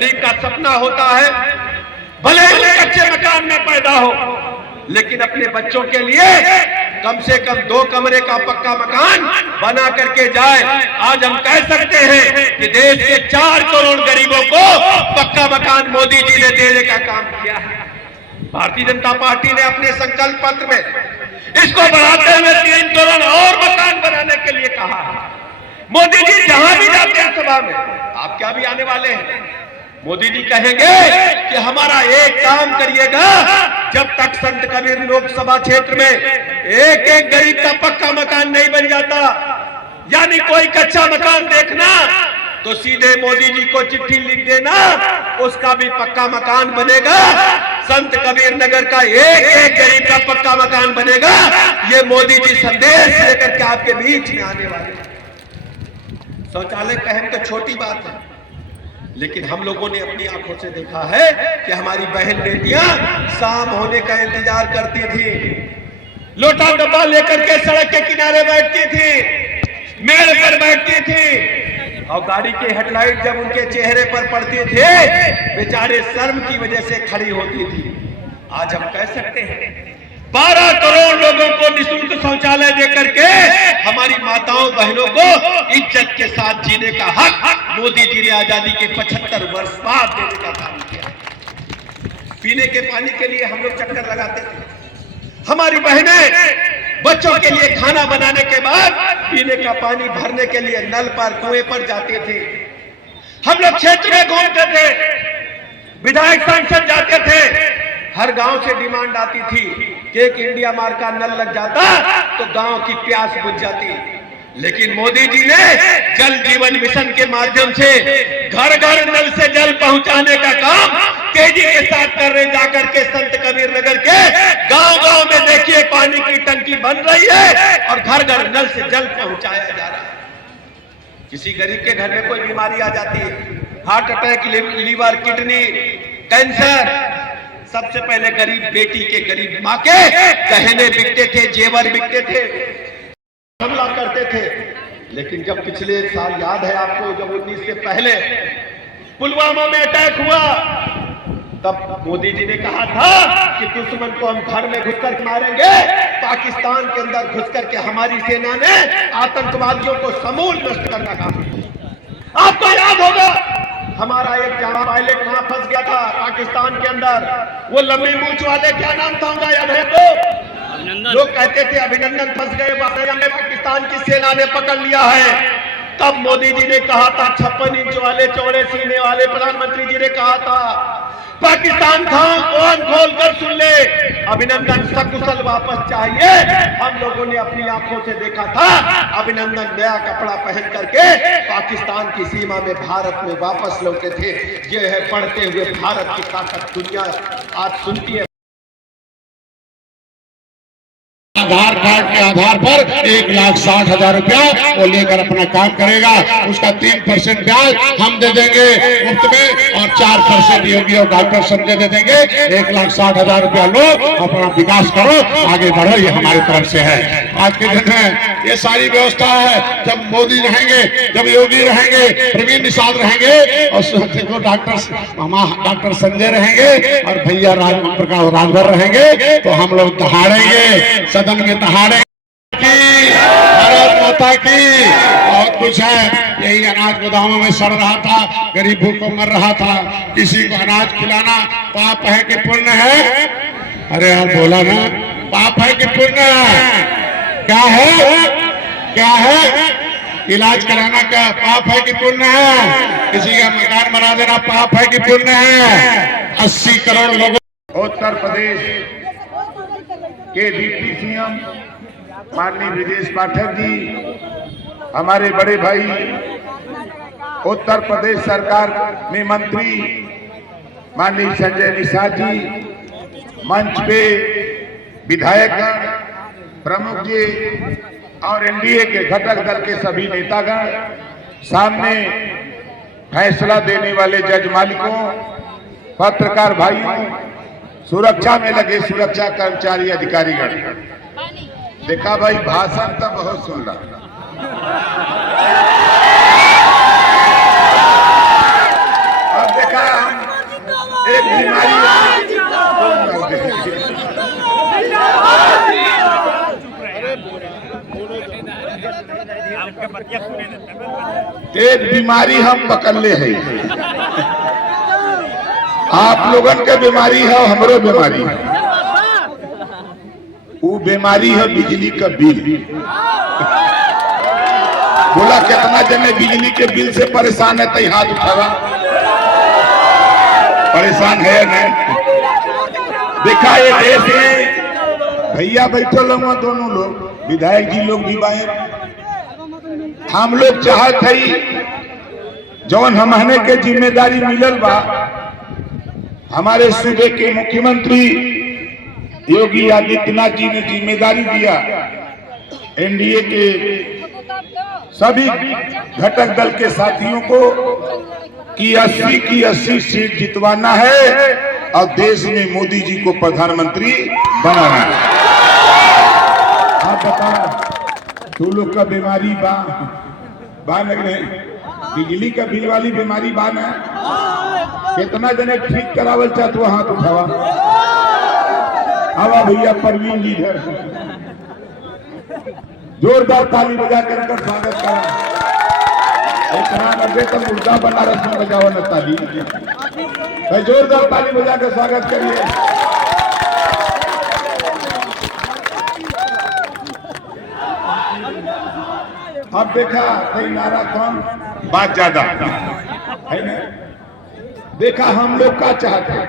गरीब का सपना होता है भले ही कच्चे मकान में पैदा हो, लेकिन अपने बच्चों के लिए कम से कम 2 कमरे का पक्का मकान बना करके जाए। आज हम कह सकते हैं कि देश के 4 करोड़ गरीबों को पक्का मकान मोदी जी ने देने का काम किया है। भारतीय जनता पार्टी ने अपने संकल्प पत्र में इसको बढ़ाते हुए 3 करोड़ और मकान बनाने के लिए कहा है। मोदी जी जहां भी जाते हैं सभा में, आप क्या भी आने वाले हैं, मोदी जी कहेंगे कि हमारा एक काम करिएगा, जब तक संत कबीर लोकसभा क्षेत्र में एक एक गरीब का पक्का मकान नहीं बन जाता, यानी कोई कच्चा मकान देखना तो सीधे मोदी जी को चिट्ठी लिख देना, उसका भी पक्का मकान बनेगा। संत कबीर नगर का एक एक गरीब का पक्का मकान बनेगा। ये मोदी जी संदेश लेकर के आपके बीच में आने वाले। शौचालय पहन तो छोटी बात है, लेकिन हम लोगों ने अपनी आंखों से देखा है कि हमारी बहन बेटियां शाम होने का इंतजार करती थी, लोटा डब्बा लेकर के सड़क के किनारे बैठती थी, मेड़ पर बैठती थी, और गाड़ी की हेडलाइट जब उनके चेहरे पर पड़ती थी, बेचारे शर्म की वजह से खड़ी होती थी। आज हम कह सकते हैं 12 करोड़ लोगों को निःशुल्क शौचालय देकर के हमारी माताओं बहनों को इज्जत के साथ जीने का हक मोदी जी ने आजादी के 75 वर्ष बाद देने का काम किया। पीने के पानी के लिए हम लोग चक्कर लगाते थे, हमारी बहनें बच्चों के लिए खाना बनाने के बाद पीने का पानी भरने के लिए नल पर कुएं पर जाते थे। हम लोग क्षेत्र में घूमते थे, विधायक सांसद जाते थे, हर गांव से डिमांड आती थी कि एक इंडिया मार्क का नल लग जाता तो गांव की प्यास बुझ जाती। लेकिन मोदी जी ने जल जीवन मिशन के माध्यम से घर घर नल से जल पहुंचाने का काम तेजी के साथ कर रहे। जाकर के संत कबीर नगर के गांव गांव में देखिए पानी की टंकी बन रही है और घर घर नल से जल पहुंचाया जा रहा है। किसी गरीब के घर में कोई बीमारी आ जाती है, heart attack, liver, kidney, cancer, सबसे पहले गरीब बेटी के, गरीब माँ के गहने बिकते थे, जेवर बिकते थे, हमला करते थे। लेकिन जब पिछले साल याद है आपको, जब 19 से पहले पुलवामा में अटैक हुआ, तब मोदी जी ने कहा था कि दुश्मन को हम घर में घुसकर मारेंगे। पाकिस्तान के अंदर घुसकर के हमारी सेना ने आतंकवादियों को समूल नष्ट करना काम किया। आपको याद होगा हमारा एक जामा पायलट वहां फंस गया था पाकिस्तान के अंदर, वो लंबी मूंछ वाले, क्या नाम था उनका, याद है तो? लोग कहते थे अभिनंदन फंस गए, पाकिस्तान की सेना ने पकड़ लिया है। तब मोदी जी ने कहा था 56 इंच वाले चौड़े सीने वाले प्रधानमंत्री जी ने कहा था पाकिस्तान था कान खोल कर सुन ले, अभिनंदन सकुशल वापस चाहिए। हम लोगों ने अपनी आंखों से देखा था अभिनंदन नया कपड़ा पहन करके पाकिस्तान की सीमा में भारत में वापस लौटे थे। ये है बढ़ते हुए भारत की ताकत, दुनिया आज सुनती है। आधार कार्ड के आधार पर 1,60,000 रुपया वो लेकर अपना काम करेगा। उसका 3% ब्याज हम दे देंगे मुफ्त में और 4% योगी और डॉक्टर संजय दे देंगे। 1,60,000 रुपया लो, अपना विकास करो, आगे बढ़ो, ये हमारी तरफ से है। आज के दिन में ये सारी व्यवस्था है। जब मोदी रहेंगे, जब योगी रहेंगे, प्रवीण निषाद रहेंगे और डॉक्टर संजय रहेंगे और भैया प्रकाश राजभर रहेंगे, तो हम लोग दहाड़ेंगे, सदन में दहाड़े की, भारत माता की। बहुत कुछ है। यही अनाज गोदामों में सड़ रहा था, गरीब भूख को मर रहा था, किसी को अनाज खिलाना पाप है कि पुण्य है? अरे यार बोला ना, पाप है कि पुण्य है? क्या है, क्या है? इलाज कराना क्या पाप है कि पुण्य है? किसी का मकान बना देना पाप है कि पुण्य है? 80 करोड़ लोगों। उत्तर प्रदेश के डिप्टी सीएम माननीय ब्रजेश पाठक जी, हमारे बड़े भाई उत्तर प्रदेश सरकार में मंत्री माननीय संजय निषाद जी, मंच पे विधायक प्रमुख जी और एनडीए के घटक दल के सभी नेतागण, सामने फैसला देने वाले जज मालिकों, पत्रकार भाइयों, सुरक्षा में लगे सुरक्षा कर्मचारी, अधिकारीगण। देखा भाई भाषण तो बहुत सुन रहा, और देखा एक बीमारी हम पकड़ले है, आप लोगन के बीमारी है, हमरो बीमारी है। वो बीमारी है बिजली का बिल। बोला कितना जने बिजली के बिल से परेशान है, तो हाथ उठावा। परेशान है नहीं? देखा ये देश में भैया बैठो लोग, दोनों लोग विधायक जी लोग भी बाहर। हम लोग चाहत है जौन हमने के जिम्मेदारी मिलल बा, हमारे सूबे के मुख्यमंत्री योगी आदित्यनाथ जी ने जिम्मेदारी दिया एनडीए के सभी घटक दल के साथियों को कि 80 की 80 सीट जितवाना है और देश में मोदी जी को प्रधानमंत्री बनाना है। आप बता, तू लोग का बीमारी बा लग रहे, बिजली का बिल वाली बीमारी बा ना? कितना जने ठीक करावल चाहत हुआ, हाथ उठावा। आवा भैया परवीन जी इधर, जोरदार ताली बजा कर उनका स्वागत करा। इतना लगे तो मुर्दा बनारस में बजाओ न ताली, भाई जोरदार ताली बजा कर स्वागत करिए। अब देखा कई नारा कम, बात ज्यादा है ना? देखा हम लोग का चाहते हैं,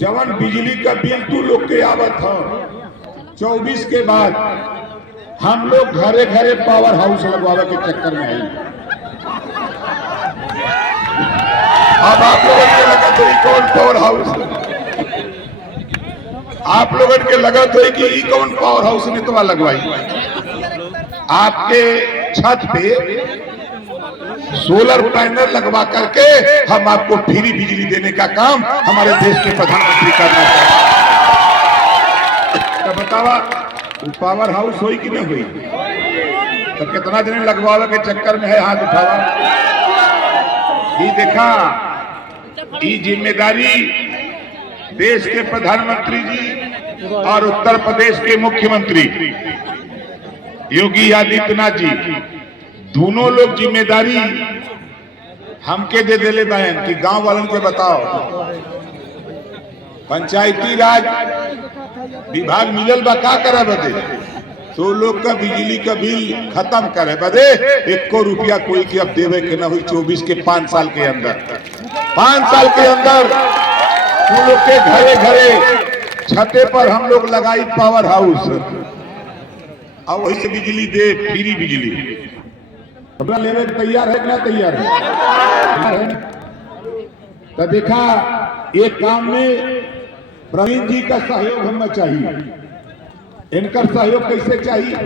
जवन बिजली का बिल तू लोग के आवत हो 24 के बाद, हम लोग घरे घरे पावर हाउस लगवावे के चक्कर में है। अब आप लोगों के लगा तो कौन पावर हाउस, आप लोगों के लगा तो कि कौन पावर हाउस ने तो लगवाई। आपके छत पे सोलर पैनल लगवा करके हम आपको फ्री बिजली देने का काम हमारे देश के प्रधानमंत्री करना चाहते हैं। तो बतावा पावर हाउस हुई कि नहीं हुई? तो कितना दिन लगवावे के चक्कर में है, हाथ उठावा। ये देखा, ये जिम्मेदारी देश के प्रधानमंत्री जी और उत्तर प्रदेश के मुख्यमंत्री योगी आदित्यनाथ जी दोनों लोग जिम्मेदारी हमके दे देले बहन कि गांव वालों के बताओ, पंचायती राज विभाग मिलल बा का करे बदे, तो लोग का बिजली का बिल खत्म करे बदे 1 रुपया कोई के अब देवे के न हुई 24 के 5 साल के अंदर। 5 साल के अंदर तुम लोग के घरे घरे छते पर हम लोग लगाई पावर हाउस और वही से बिजली दे, फ्री बिजली। अपना लेने तैयार है क्या? तैयार है। तो देखा एक काम में प्रवीण जी का सहयोग हमें चाहिए। इनका सहयोग कैसे चाहिए?